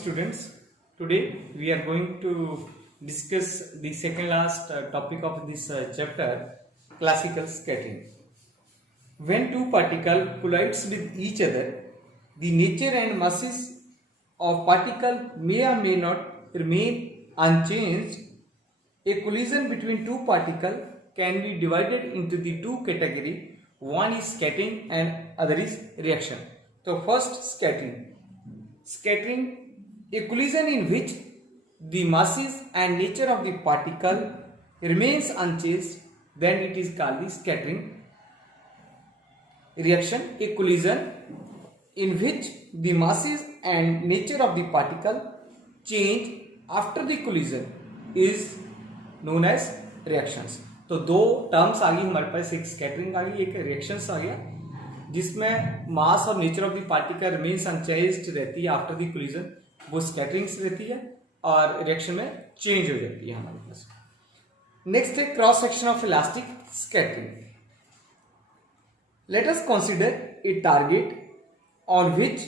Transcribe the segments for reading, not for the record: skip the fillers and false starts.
students. Today we are going to discuss the second last topic of this chapter, classical scattering. When two particles collides with each other, the nature and masses of particle may or may not remain unchanged. A collision between two particles can be divided into the two categories. One is scattering and other is reaction. So first, scattering. Scattering, a collision in which the masses and nature of the particle remains unchanged, then it is called the scattering. Reaction, a collision in which the masses and nature of the particle change after the collision is known as reactions. तो दो terms आ गई हमारे पास, एक scattering आ गई, एक reactions आ गया, जिसमें मास और nature of the particle remains unchanged रहती है आफ्टर द कोलिजन, वो स्कैटरिंग्स रहती है, और रिएक्शन में चेंज हो जाती है हमारे पास. नेक्स्ट है cross section of elastic scattering. Let us consider a target on which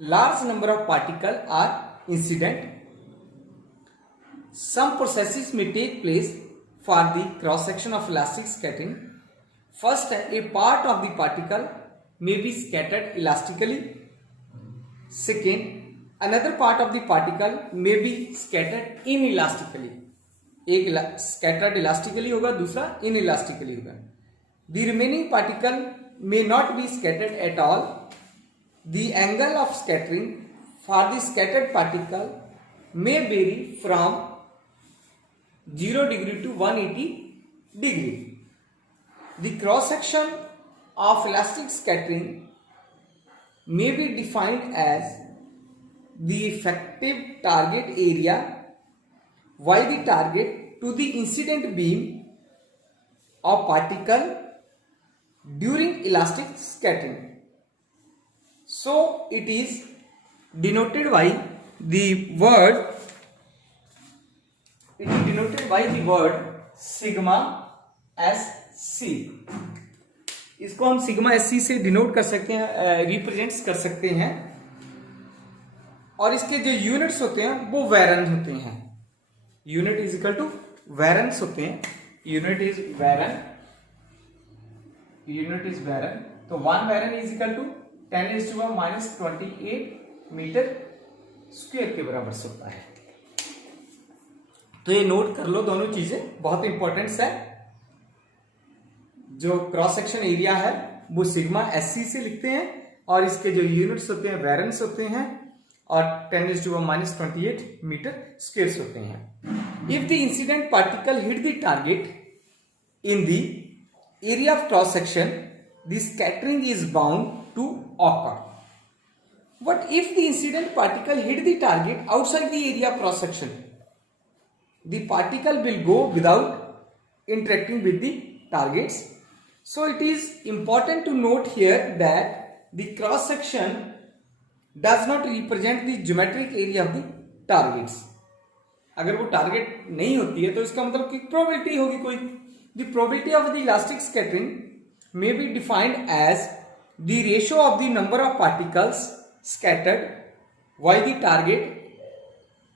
large number of particle are incident. Some processes may take place for the cross section of elastic scattering. First, a part of the particle may be scattered elastically. Second, another part of the particle may be scattered inelastically. एक scattered elastically होगा, दूसरा inelastically होगा. The remaining particle may not be scattered at all. The angle of scattering for the scattered particle may vary from 0 degree to 180 degree. The cross section of elastic scattering may be defined as the effective target area y the target to the incident beam of particle during elastic scattering. So it is denoted by the word sigma S C. इसको हम sigma S सी से denote कर सकते हैं, represents कर सकते हैं, और इसके जो यूनिट्स होते हैं वो वैरन होते हैं. Unit is equal to barns होते हैं. Unit is barn. तो 1 barn is equal to 10⁻⁻28 metre square के बराबर से होता है. तो ये नोट कर लो, दोनों चीजें बहुत इंपॉर्टेंट है. जो क्रॉस सेक्शन एरिया है वो सिग्मा एससी से लिखते हैं, और इसके जो यूनिट्स होते हैं वैरन्स होते हैं, और 10⁻⁻28 मीटर स्क्वायर्स होते हैं. If the incident particle hit the target in the area of cross section, the scattering is bound to occur. But if the incident particle hit the target outside the area of cross section, the particle will go without interacting with the targets. So it is important to note here that the cross section does not represent the geometric area of the targets. अगर वो target नहीं होती है तो इसका मतलब कि probability होगी कोई. The probability of the elastic scattering may be defined as the ratio of the number of particles scattered by the target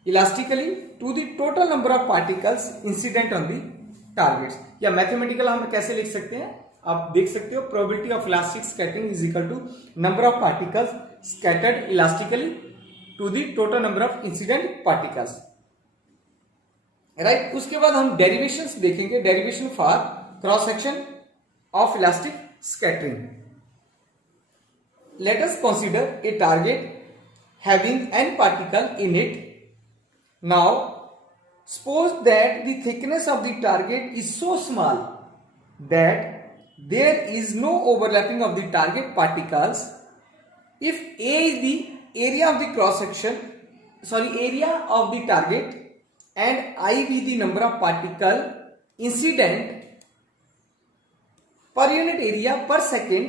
elastically to the total number of particles incident on the targets. या mathematical हम कैसे लिख सकते हैं, आप देख सकते हो. Probability of elastic scattering is equal to number of particles scattered elastically to the total number of incident particles. Right. उसके बाद हम डेरिवेशंस देखेंगे. Derivation for cross section of elastic scattering. Let us consider a target having n particle in it. Now, suppose that the thickness of the target is so small that there is no overlapping of the target particles. If A is the area of the cross section, area of the target, and I be the number of particle incident per unit area per second,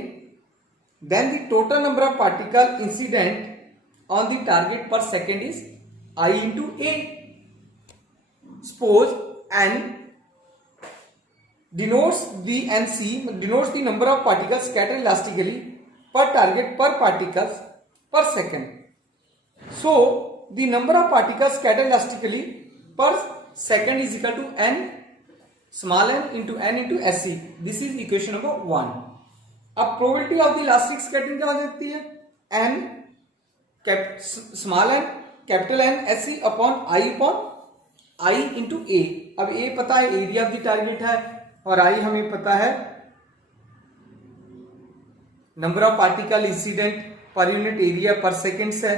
then the total number of particle incident on the target per second is I into A. Suppose N denotes the number of particles scattered elastically per target per particles per second. So the number of particles scattered elastically per second is equal to n small n into n into SC. This is equation number 1. अब probability of the elastic scattering क्या हो सकती है? n small n capital N SC upon I into A. अब A पता है, area of the target है, और I हमें पता है number of particle incident per unit area per seconds है,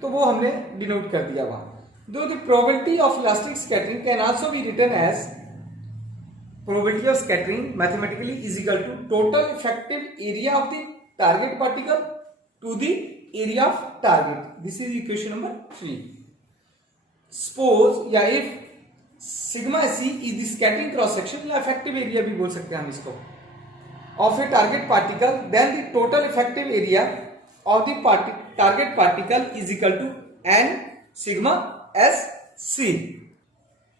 तो वो हमने डिनोट कर दिया वहां। Though the probability of elastic scattering can also be written as probability of scattering mathematically is equal to total effective area of the target particle to the area of target. This is equation number 3. Suppose या if sigma c is the scattering cross section या effective area भी बोल सकते हैं हम इसको of a target particle, then the total effective area of the target particle is equal to n sigma s c.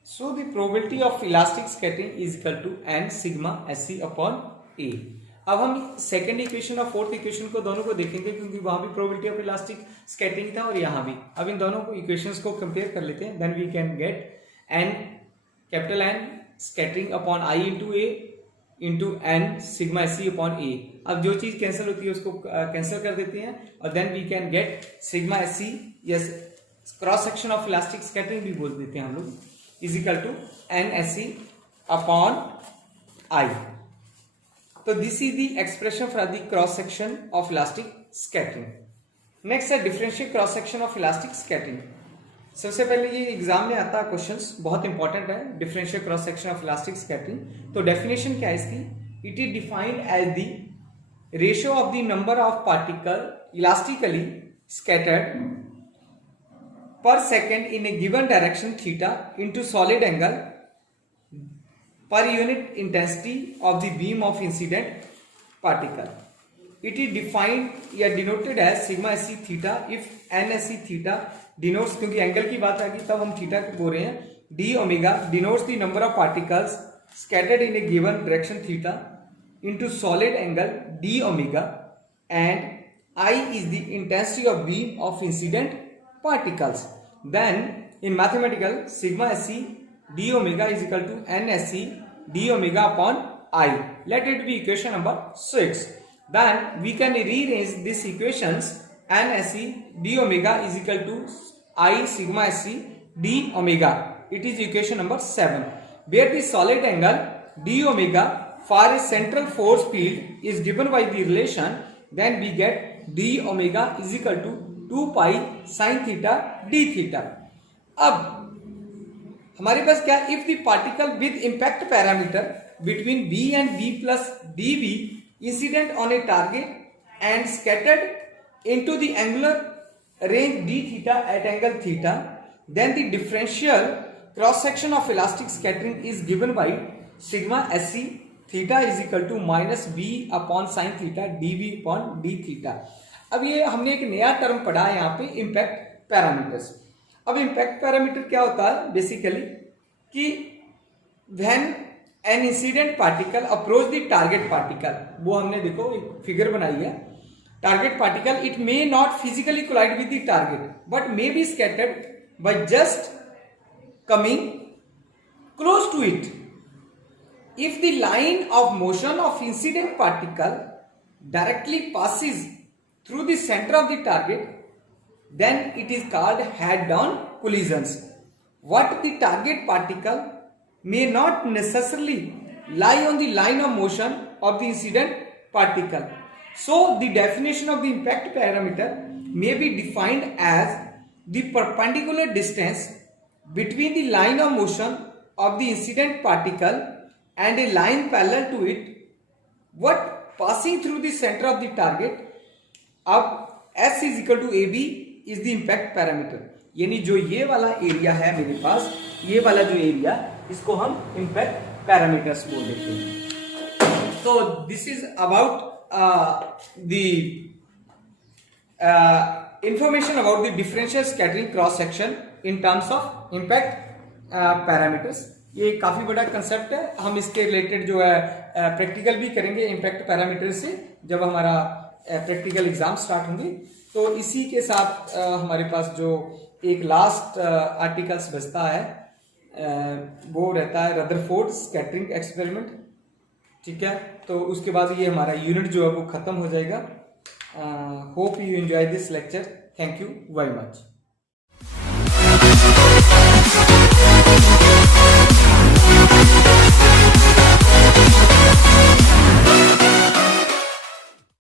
So the probability of elastic scattering is equal to n sigma sc upon a. अब हम second equation और fourth equation को दोनों को देखेंगे, क्योंकि वहां भी प्रोबेबिलिटी ऑफ इलास्टिक स्कैटरिंग था और यहां भी। अब इन दोनों को इक्वेशंस को कंपेयर कर लेते हैं, then we can get n capital N scattering upon I into a into n sigma sc upon a। अब जो चीज कैंसिल होती है उसको कैंसिल कर देते हैं, और then we can get sigma sc, yes cross section of elastic scattering भी बोल देते हैं हम लोग, is equal to n SC upon I. तो this is the expression for the cross section of elastic scattering. Next है differential cross section of elastic scattering. सबसे पहले ये एग्जाम में आता है क्वेश्चंस, बहुत इंपॉर्टेंट है differential cross section of elastic scattering. तो डेफिनेशन क्या है इसकी? It is defined as the ratio of the number of particle elastically scattered per second in a given direction theta into solid angle per unit intensity of the beam of incident particle. It is defined या denoted as sigma sc theta if n sc theta denotes, क्योंकि angle की बात आ गई तब हम theta को बोल रहे हैं, d omega denotes the number of particles scattered in a given direction theta into solid angle d omega, and I is the intensity of beam of incident particles. Then in mathematical sigma sc d omega is equal to n sc d omega upon I. Let it be equation number 6. Then we can rearrange these equations. N sc d omega is equal to I sigma sc d omega. It is equation number 7, where the solid angle d omega for a central force field is given by the relation. Then we get d omega is equal to 2 pi sin theta d theta. अब हमारे पास क्या, if the particle with impact parameter between b and b plus db incident on A target and scattered into the angular range d theta at angle theta, then the differential cross section of elastic scattering is given by sigma sc theta is equal to minus b upon sin theta db upon d theta. अब ये हमने एक नया term पढ़ा है यहाँ पे, impact parameters. अब इम्पैक्ट पैरामीटर क्या होता है बेसिकली, कि when an incident particle approach the target particle, वो हमने देखो एक फिगर बनाई है, target particle it may not physically collide with the target but may be scattered by just coming close to it. If the line of motion of incident particle directly passes through the center of the target, then it is called head-on collisions. What the target particle may not necessarily lie on the line of motion of the incident particle. So the definition of the impact parameter may be defined as the perpendicular distance between the line of motion of the incident particle and a line parallel to it, what passing through the center of the target. अब S is equal to AB is the impact parameter, यानी जो ये वाला area है मेरे पास, ये वाला जो एरिया, इसको हम इम्पैक्ट पैरामीटर्स बोल देते हैं। तो this is about the information about the differential scattering cross section in terms of impact parameters. ये काफी बड़ा कंसेप्ट है, हम इसके रिलेटेड जो है प्रैक्टिकल भी करेंगे इम्पैक्ट पैरामीटर से जब हमारा प्रैक्टिकल एग्जाम स्टार्ट होंगे। तो इसी के साथ हमारे पास जो एक लास्ट आर्टिकल्स बचता है, वो रहता है रदरफोर्ड स्कैटरिंग एक्सपेरिमेंट। ठीक है, तो उसके बाद ये हमारा यूनिट जो है वो खत्म हो जाएगा। Hope you enjoy this lecture. Thank you very much.